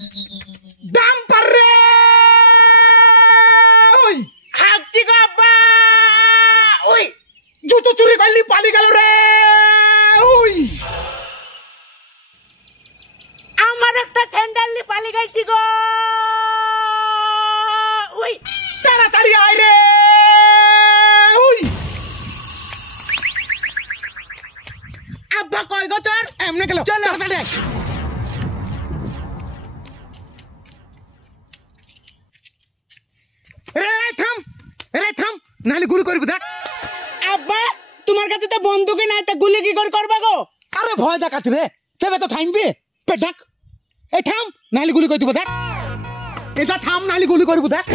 Dumper রে ওই হাঁকছি গো আব্বা। ওই জুতো চুরি করলি পালি গেল রে ওই আমার একটা স্যান্ডেল নি পালি গেছি গো। ওই তাড়াতাড়ি আয় রে ওই আব্বা কই গো চোর? এমনে গেল চলো। তাড়াতাড়ি আয়। রে থাম নাহলে গুলি করবি দেখ। আব্বা তোমার কাছে তো বন্দুকই নাই, তা গুলি কি করে করবা গো? আরে ভয় দেখাচ্ছে রে, কেবে তো থামবি? পেট ডাক, এই থাম নাহলে গুলি করে দিব দেখ। এটা থাম নাহলে গুলি করবি দেখ।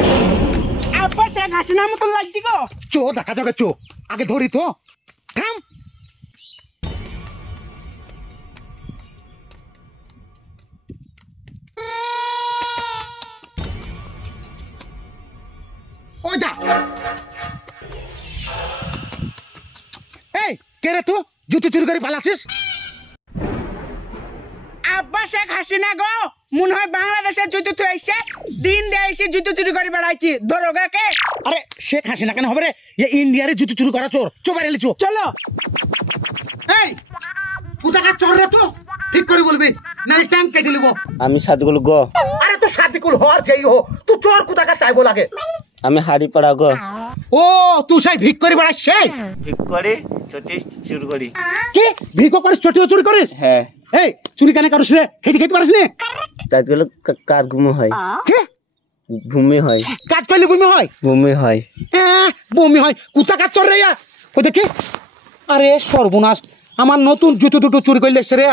আব্বা শেখ হাসিনার মতন লাগছি গো। চো দেখা যাবে, চো আগে ধরি তো। থাম ওই দা। এই কে রে তুই জুতো চুরি করে পালাছিস? আব্বা শেখ হাসিনা গো, মনে হয় বাংলাদেশের জুতো তো এসে দিন দিয়ে এসে জুতো চুরি করে বেড়াইছি। ধরো কে? আরে শেখ হাসিনা কেন হবে রে? ইন্ডিয়ারে জুতো চুরি করা চোর। চো বাইরে চো। চলো। এই কোথাকার চোর রে? তো ঠিক করে বলবি না ট্যাঙ্ক কেটে নিব। আমি সাদগুল গো। আরে তুই সাদিকুল হওয়ার যেই হো, তুই চোর কোথাকার তাই বল আগে। আমি হাড়ি পড়া গো। ও তুই সেই ভিক করে বেড়াস? সেই ঠিক করে চচিস চুরি করি। কি ভিকো করিস? চটিও চুরি করিস? হ্যাঁ। এই চুরি কেন করিস রে? খেতে পারিস না? কাজ করলে কার ঘুমো হয়? কে ভূমি হয়? কাজ করলে বমি হয়? ভূমি হয়। বমি হয়? কোথাকার চোর রে? ওই দেখে। আরে সর্বনাশ, আমার নতুন জুতো দুটো চুরি করলে এসছে রে।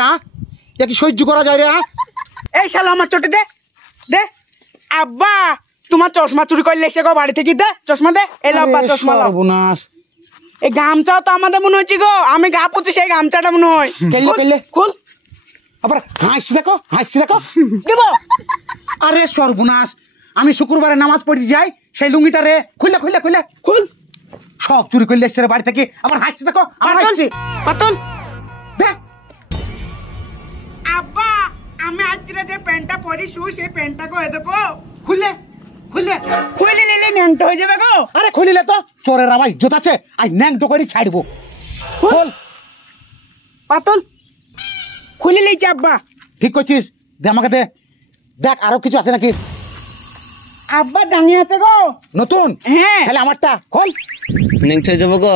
এ কি সহ্য করা যায় রে? এই শালা আমার চটি দে দে। আব্বা তোমার চশমা চুরি করলে এসে গো বাড়ি থেকে। দে চশমা দে। এলো আব্বা চশমা লাও। সর্বনাশ, এই গামছাও তো আমাদের মনে হচ্ছে গো। আমি গা পুছি সেই গামছাটা মনে হয়। কেলে খুল। আবার হাসি দেখো, হাসি দেখো দেব। আরে সর্বনাশ, আমি শুক্রবারে নামাজ পড়তে যাই, সেই লুঙ্গিটা রে খুলে খুলে খুলে খুল সব চুরি করলে এসছে রে বাড়ি থেকে। আবার হাসি দেখো, আমার হাসছি পাতল। দেখ। আব্বা আমি আজকে যে প্যান্টটা পরি শুই, সেই প্যান্টটা গো দেখো খুললে খুললে খুলে নিলে ন্যাংটা হয়ে যাবে গো। আরে খুলিলে তো চোরের আবার ইজ্জত আছে। আই ন্যাং তো করে ছাড়বো। খোল। পাতল খুলে নিয়েছি আব্বা। ঠিক করছিস, দে আমাকে দে। দেখ আরো কিছু আছে নাকি? আব্বা দাঁড়িয়ে আছে গো নতুন? হ্যাঁ। তাহলে আমারটা খোল। নেংঠে যাবো গো,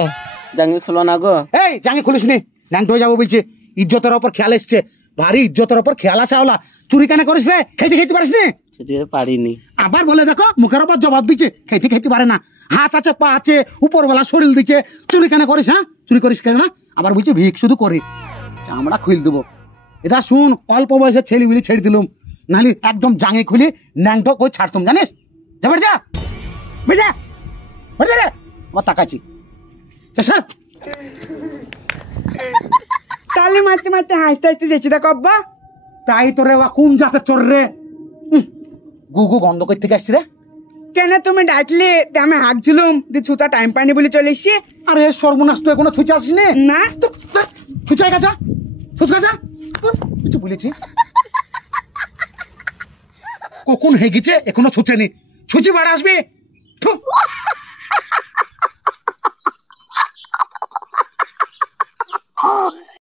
জাঙ্গি খুলো না গো। এই জাঙ্গি খুলিস নি, ন্যাংটো হয়ে যাবো বলছে। ইজ্জতের ওপর খেয়াল এসছে, ভারী ইজ্জতের ওপর খেয়াল আসে। ওলা চুরি কেন করিস রে? খেতে পারিস নি? সেটি পারিনি। আবার বলে দেখো, মুখের ওপর জবাব দিচ্ছে। খেতে পারে না। হাত আছে, পা আছে, উপরবেলা শরীর দিচ্ছে। চুরি কেন করিস? চুরি করিস কেন না? আবার বলছে ভিক শুধু করি। আমরা খুল দেবো। এটা শুন, অল্প বয়সে ছেলে বুঝি ছেড়ে দিলুম, নাহলে একদম জাঙ্গে খুলি ন্যাংটো কই ছাড়তুম জানিস? যাবার যা বুঝা বুঝা রে। আমার তাকাচ্ছি স্যার। তালি মারতে মারতে হাসতে হাসতে যেছি দেখো আব্বা। তাই তো রে, কোন জাতের চোর রে? গুগু গন্ধ করতে আসছি রে। কেন তুমি ডাকলে? আমি হাঁকছিলাম যে ছুটা টাইম পাইনি বলে চলে এসছি। আরে সর্বনাশ, তো এখনো ছুঁচে আসিস না তো? ছুচাই গাছা, ছুচ গাছা কিছু বলেছি কখন হেগেছে, এখনো ছুচেনি। ছুচি বাড়া আসবে। থু।